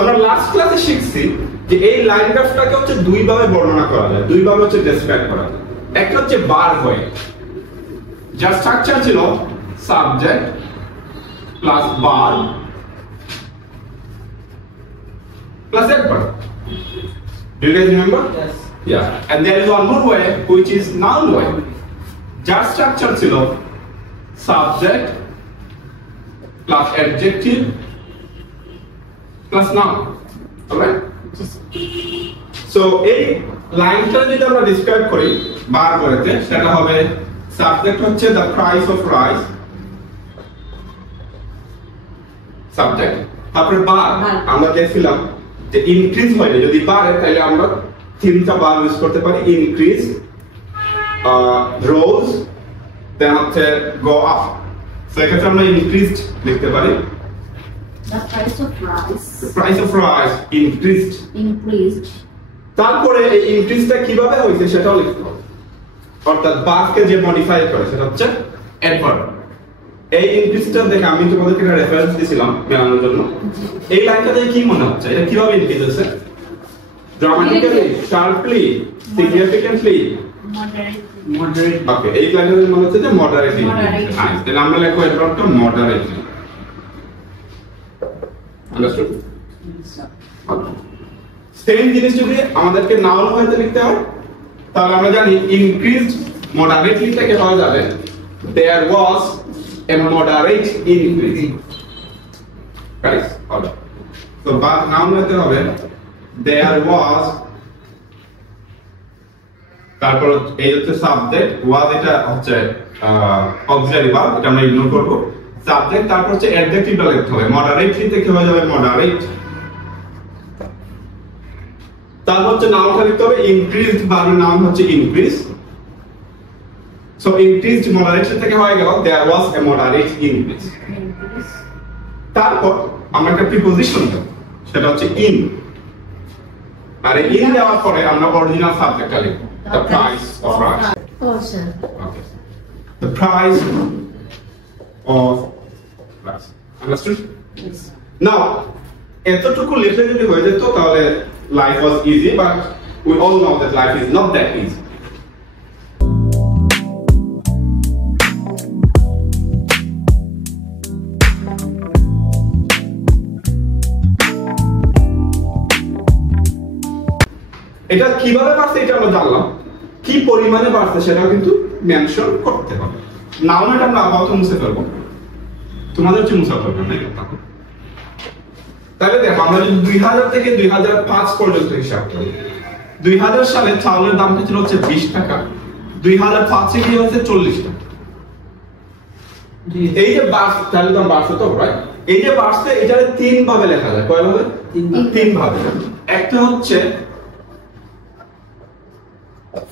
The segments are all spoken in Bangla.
আমরা লাস্ট ক্লাসে শিখছি যে এই লাইন গ্রাফটাকে হচ্ছে দুই ভাবে বর্ণনা করা যায়, দুই ভাবে হচ্ছে ডেসক্রাইব করা যায়। একটা হচ্ছে বার হয়ে, যার স্ট্রাকচার ছিল subject plus bar plus adverb. Do you guys remember? Yes. Yeah. And there is one more way, which is noun way. Jar structure ছিল subject plus adjective plus noun. Alright? So এই লাইনটা যদি আমরা ডেসক্রাইব করি বার করতে, সেটা হবে সাবজেক্ট হচ্ছে the price of rice. Subject. তারপরে বার আমরা দেখছিলাম যে ইনক্রিজ হয় না, যদি বাড়ে তাহলে আমরা তিনটা বার ইউজ করতে পারি, ইনক্রিজ, রোজ, দেন হচ্ছে গো আপ। সো এক্ষেত্রে আমরা ইনক্রিজড লিখতে পারি The price of rice. The price of rice increased. Increased. তারপরে এই ইনক্রিজটা কিভাবে হয়েছে সেটাও লিখতে হবে, অর্থাৎ বারকে যে মডিফাই করে সেটা হচ্ছে অ্যাডভার্ব। এই ইনক্রিজটা দেখে আমি তোমাদেরকে একটা রেফারেন্স দিয়েছিলাম মেলানোর জন্য। এই লাইনটা দেখে কি মনে হচ্ছে এটা কিভাবে ইনক্রিজ হচ্ছে? Dramatically, sharply, significantly, Moderate. ওকে। এই লাইনটা দেখে মনে হচ্ছে যে মডারেটলি। Moderately. নাইস, তাহলে আমরা লিখব অ্যাডভার্বটা মডারেটলি। আন্ডারস্টুড? সেম জিনিস যদি আমাদেরকে নাউন হইতে লিখতে হয় তাহলে আমরা জানি ইনক্রিজড মডারেটলি থেকে হয়ে যাবে there was a moderate increase. Guys, order. So but noun হতে হবে there was, তারপর এই হচ্ছে সাবজেক্ট, was এটা হচ্ছে অক্সিলারি ভার্ব, এটা আমরা ইগনোর করব। সাবজেক্ট, তারপর হচ্ছে অ্যাডজেক্টিভটা লিখতে হবে, মডারেটলি থেকে হয়ে যাবে মডারেট। তারপর হচ্ছে নাউনটা লিখতে হবে ইনক্রিজড, ভার্বের নাউন হচ্ছে ইনক্রিজ। So increased moderately থেকে হয়ে গেল there was a moderate increase. Increase. তারপর আমরা একটা প্রিপজিশন দেব, সেটা হচ্ছে in। আর এই in দেওয়ার পরে আমরা অরিজিনাল সাবজেক্টটা লিখব, the price of rice. Oh, sir. Okay. The price of rice. Understood? Yes. Now, এতটুকু লিখলে যদি হয়ে যেত তাহলে life was easy, but we all know that life is not that easy. এটা কিভাবে বাড়ছে এটা আমরা জানলাম, কি পরিমাণে বাড়ছে সেটাও কিন্তু মেনশন করতে হবে। নাউন এটা আমরা আপাতত মুছে ফেলবো, তোমাদের হচ্ছে মুছে ফেলবো না এটা। তাহলে দেখো আমরা যদি 2000 থেকে 2005 পর্যন্ত হিসাব করি, 2000 সালে চাউলের দামটা ছিল হচ্ছে 20 টাকা, 2005 এ গিয়ে হচ্ছে 40 টাকা। এই যে বাড়ছে, চাউলের দাম বাড়ছে তো, রাইট? এই যে বাড়ছে এটারে তিন ভাবে লেখা যায়, কয় ভাবে? তিন ভাবে। একটা হচ্ছে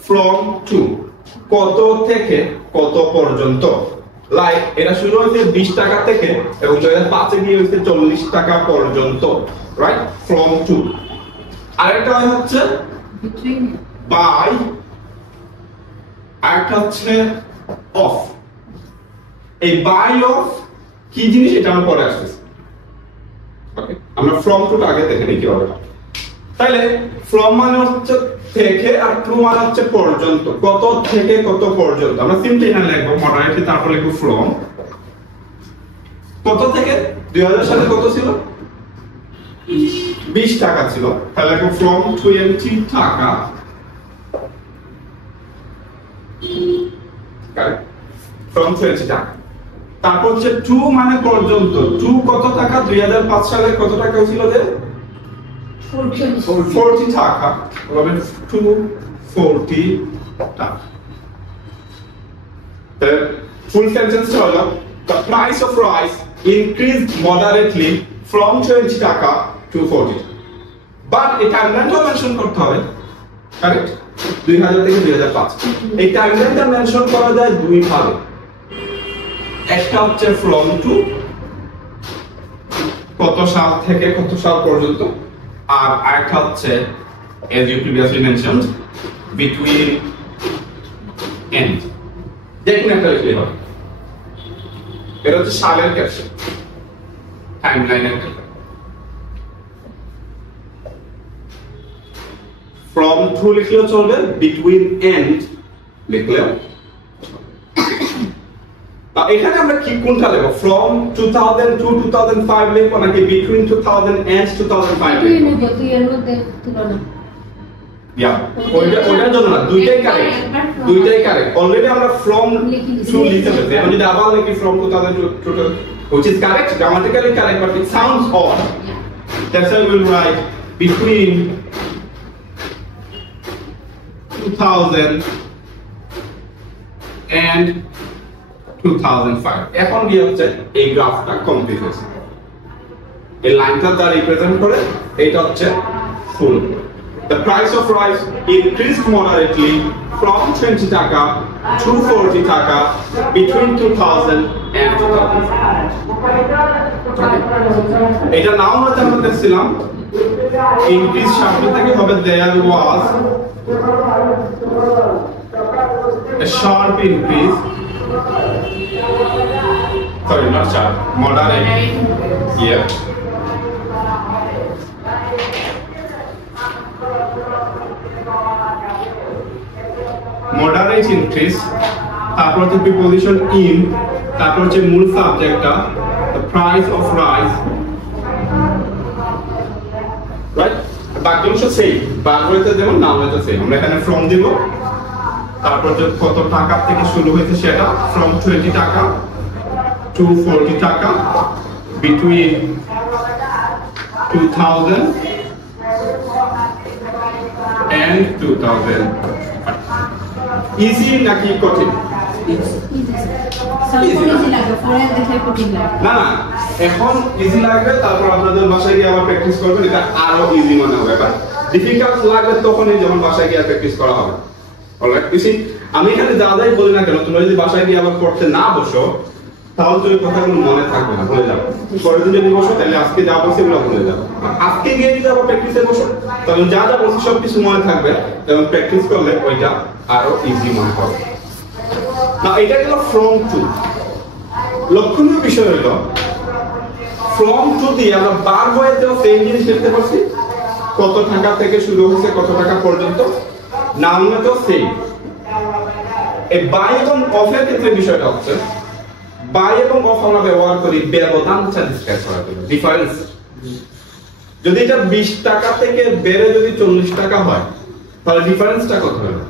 from to, কত থেকে কত পর্যন্ত। লাইক এটা শুরু হয়েছে 20 টাকা থেকে এবং 2005 এ গিয়ে হয়েছে 40 টাকা পর্যন্ত, রাইট? from to। আরেকটা হচ্ছে Between. by, আরেকটা হচ্ছে of। এই by of কি জিনিস এটা আমরা পরে আসতেছি। ওকে, আমরা from to টা আগে দেখে নিই কিভাবে। তাহলে from মানে হচ্ছে থেকে আর to মানে হচ্ছে পর্যন্ত, কত থেকে কত পর্যন্ত। আমরা সিম্পলি এখানে লিখব মডারেটলি, তারপর লিখব from। কত থেকে 2000 সালে কত ছিল? 20 টাকা ছিল, তাহলে লিখব from 20 টাকা। কারেক্ট? from 20 টাকা। তারপর হচ্ছে to মানে পর্যন্ত, to কত টাকা? 2005 সালে কত টাকা ছিল যে 40 টাকা, হবে 240 টাকা। The full sentence হলো the price of rice increased moderately from 20 টাকা to 40 টাকা। But এই টাইমলাইনটা মেনশন করতে হবে, কারেক্ট? 2000 থেকে 2005। এই টাইমলাইনটা মেনশন করা যায় দুই ভাবে, একটা হচ্ছে from to, কত সাল থেকে কত সাল পর্যন্ত, আর আরেকটা হচ্ছে as you previously mentioned between end। দেখুন একটা লিখলে হবে, এটা হচ্ছে সালের ক্যাপশন, টাইমলাইনের ক্যাপশন। from to লিখলেও চলবে, between and লিখলেও। এখানে আমরা কি কোনটা লিখব? from 2000 to 2005 লিখব নাকি between 2000 and 2005 লিখব? দুইয়ের মধ্যে তুলনা। ইয়া, ওইটার জন্য না, দুইটাই কারেক্ট, দুইটাই কারেক্ট। অলরেডি আমরা from to লিখতে পেরেছি, এখন যদি আবার লিখি from 2000 to 2000, which is correct, grammatically correct, but it sounds odd. That's why we'll write between 2000 and 2005. এখন কি হচ্ছে, এই গ্রাফটা কমপ্লিট হয়েছে, এই লাইনটা যা রিপ্রেজেন্ট করে এটা হচ্ছে ফুল। The price of rice increased moderately from 20 taka to 40 taka between 2000 and 2005. এটা নাও আমরা যেমন দেখছিলাম, increase শব্দ থেকে হবে there was a sharp increase, sorry not sharp, moderate, yeah, moderate increase, তারপর হচ্ছে preposition in, তারপর হচ্ছে মূল সাবজেক্টটা the price of rice, right? বাকি অংশ সেই বাংলাতে যেমন নামে সেই, আমরা এখানে from দিব, তারপর যে কত টাকা থেকে শুরু হয়েছে সেটা from 20 টাকা to 40 টাকা between 2000 and 2000. ইজি নাকি কঠিন? না না, এখন ইজি লাগবে, তারপর আপনাদের বাসায় গিয়ে আবার প্র্যাকটিস করবেন, এটা আরো ইজি মনে হবে। বাট ডিফিকাল্ট লাগবে তখনই যখন বাসায় গিয়ে প্র্যাকটিস করা হবে। অলরাইট, ইসি আমি এখানে যা যাই বলি না কেন, তোমরা যদি বাসায় গিয়ে আবার পড়তে না বসো তাহলে তো এই কথাগুলো মনে থাকবে না, ভুলে যাবে। পরের দিন যদি বসো তাহলে আজকে যা বলছি এগুলো ভুলে যাবে। আজকে গিয়ে যদি আবার প্র্যাকটিসে বসো তাহলে যা যা বলছি সব কিছু মনে থাকবে, এবং প্র্যাকটিস করলে ওইটা আরো ইজি মনে হবে। না, এটা গেল from to। লক্ষণীয় বিষয় হলো from to দিয়ে আমরা বার হয়েতেও সেম জিনিস লিখতে পারছি, কত টাকা থেকে শুরু হয়েছে কত টাকা পর্যন্ত, নাউনেতেও সেম। এই বাই এবং অফের ক্ষেত্রে বিষয়টা হচ্ছে বাই এবং অফ আমরা ব্যবহার করি ব্যবধানটা ডিসক্রাইব করার জন্য, ডিফারেন্স। যদি এটা 20 টাকা থেকে বেড়ে যদি 40 টাকা হয় তাহলে ডিফারেন্সটা কত হবে?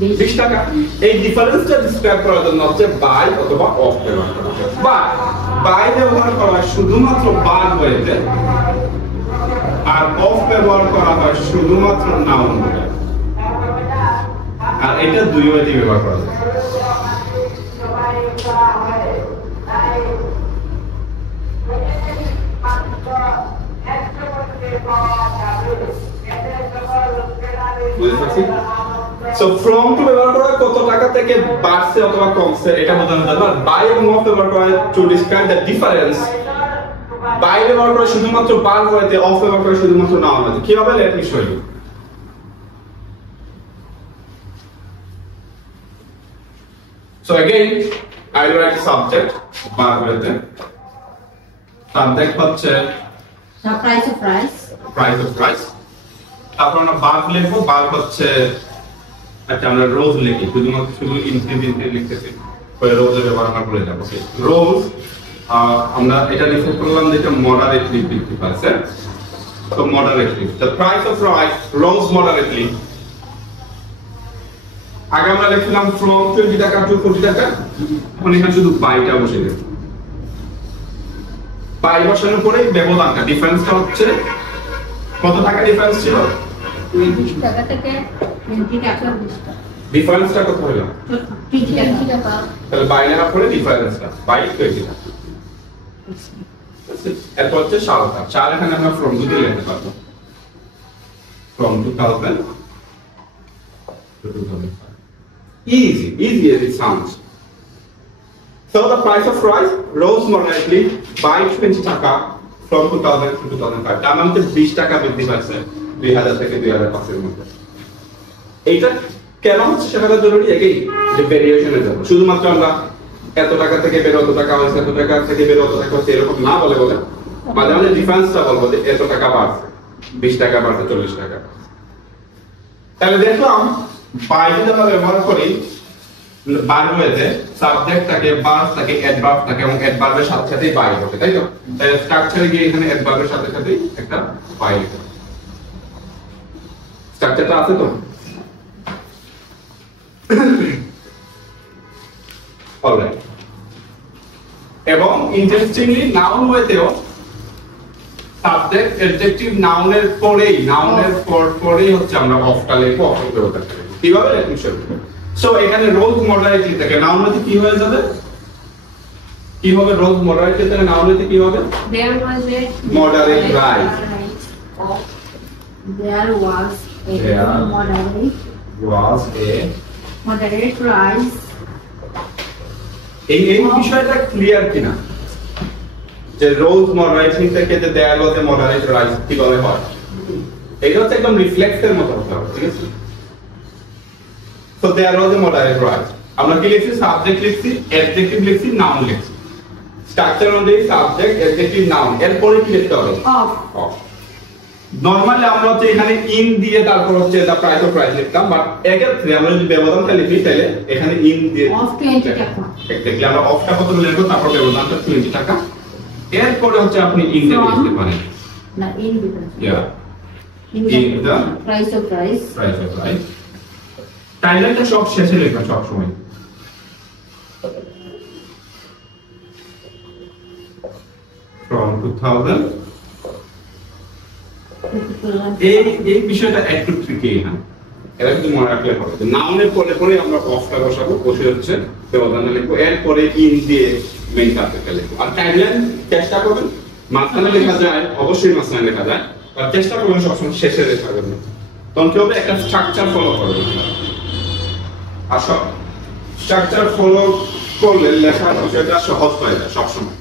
20 টাকা। এই ডিফারেন্সটা ডিসক্রাইব করার জন্য হচ্ছে বাই অথবা অফ ব্যবহার করা হয়। বা বাই ব্যবহার করা হয় শুধুমাত্র বার হয়েতে, আর অফ ব্যবহার করা হয় শুধুমাত্র নাউন হয়ে, আর এটা দুই ওয়েতে ব্যবহার করা যায়। So from to ব্যবহার করা হয় কত টাকা থেকে বাড়ছে অথবা কমছে এটা বোঝানোর জন্য, আর বাই এবং অফ ব্যবহার করা হয় to describe the difference. By ব্যবহার করা শুধুমাত্র বার হইতে, অফ ব্যবহার করা শুধুমাত্র নাউন হইতে। কিভাবে? Let me show you. So again I write subject বার হইতে, সাবজেক্ট হচ্ছে the price of rice, price of rice, তারপর আমরা বার্ব লিখবো, বার্ব হচ্ছে আচ্ছা আমরা রোজ লিখি, শুধুমাত্র শুধু ইনক্রিজ লিখতেছি, ওই রোজের ব্যবহার আমরা ভুলে যাবো। রোজ আমরা এটা লিখে করলাম যেটা মডারেটলি বৃদ্ধি পাচ্ছে, তো moderately the price of rice rose moderately। আগে আমরা লিখলাম from 20 টাকা to 40 টাকা, এখন এখানে শুধু বাইটা বসে দেব। বাই বসানোর পরে ব্যবধানটা ডিফারেন্সটা হচ্ছে কত টাকা ডিফারেন্স ছিল? 20 টাকা থেকে 20 টাকা। ডিফারেন্সটা কত হলো? 20 টাকা। তাহলে বাই লেখার পরে ডিফারেন্সটা বাই 20 টাকা। এরপর হচ্ছে সালটা, চার এখানে আমরা from to দিয়ে লিখতে পারবো, from 2000 to 2005। easy as it sounds. So the price of rice rose moderately by 20 taka from 2000 to 2005। তার মানে 20 টাকা বৃদ্ধি পাচ্ছে 2000 থেকে 2005 এর মধ্যে। এইটা কেন হচ্ছে সেটা জরুরি, এগেই যে ভেরিয়েশনের জন্য। শুধুমাত্র আমরা এত টাকা থেকে বের অত টাকা হয়েছে, এত টাকা থেকে বের অত টাকা হচ্ছে এরকম না বলে মাঝে মাঝে ডিফারেন্সটা বলবো যে এত টাকা বাড়ছে, 20 টাকা বাড়ছে, 40 টাকা। তাহলে দেখলাম বাই যদি আমরা ব্যবহার করি ভার্ব হয়েছে সাবজেক্ট থাকে ভার্ব থাকে অ্যাডভার্ব থাকে এবং অ্যাডভার্বের সাথে সাথেই বাই হবে তাই তো তাহলে স্ট্রাকচারে গিয়ে এখানে অ্যাডভার্বের সাথে সাথেই একটা বাই হবে স্ট্রাকচারটা আছে তো অলরাইট এবং ইন্টারেস্টিংলি নাউন ওয়েতেও সাবজেক্ট অ্যাডজেক্টিভ নাউনের পরেই হচ্ছে আমরা অফটা লিখবো অফ ব্যবহার করতে কিভাবে লিখুন সেটা সো এখানে রোজ মডারেটলি থাকে নাউন ওয়েতে কি হয়ে যাবে কি হবে রোজ মডারেটলি থাকে নাউন ওয়েতে কি হবে There was a Moderate rise. There was a There moderate rise. এই বিষয়টা ক্লিয়ার কিনা যে রোজ মডারেটলি থেকে যে দেয়ার ওয়াজ এ মডারেট রাইজ কিভাবে হয় এটা হচ্ছে একদম রিফ্লেক্সের মতো হতে হবে ঠিক আছে so there was a moderate rise আমরা কি লিখছি সাবজেক্ট লিখছি অ্যাডজেক্টিভ লিখছি নাউন লিখছি স্ট্রাকচার অনুযায়ী সাবজেক্ট অ্যাডজেক্টিভ নাউন এরপরে কি লিখতে হবে Of. নরমালি আমরা হচ্ছে এখানে ইন দিয়ে তারপর হচ্ছে দা প্রাইস অফ প্রাইস লিখতাম বাট এক্ষেত্রে আমরা যদি ব্যবধানটা লিখি তাহলে এখানে ইন দিয়ে Of 20 টাকা। দেখলে আমরা অফটা কত লিখব তারপর ব্যবধানটা 20 টাকা এরপরে হচ্ছে আপনি ইন দিয়ে লিখতে পারেন না in because. Yeah In In the price of price. Price of price টাইমলাইনটা সব শেষে লিখবেন সব সময় from 2000 এই বিষয়টা একটু ট্রিকি হ্যাঁ এটা কিন্তু মনে রাখলে হবে যে নাউনের পরে আমরা অফটা বসাবো বসে হচ্ছে ব্যবধান লিখবো এরপরে ইন দিয়ে মেইন সাবজেক্টটা লিখবো আর টাইমলাইন চেষ্টা করবেন মাঝখানে লেখা যায় অবশ্যই মাঝখানে লেখা যায় আর চেষ্টা করবেন সবসময় শেষে লেখা যাবে তখন কি হবে একটা স্ট্রাকচার ফলো করবেন আর সব স্ট্রাকচার ফলো করলে লেখার বিষয়টা সহজ হয়ে যায় সবসময়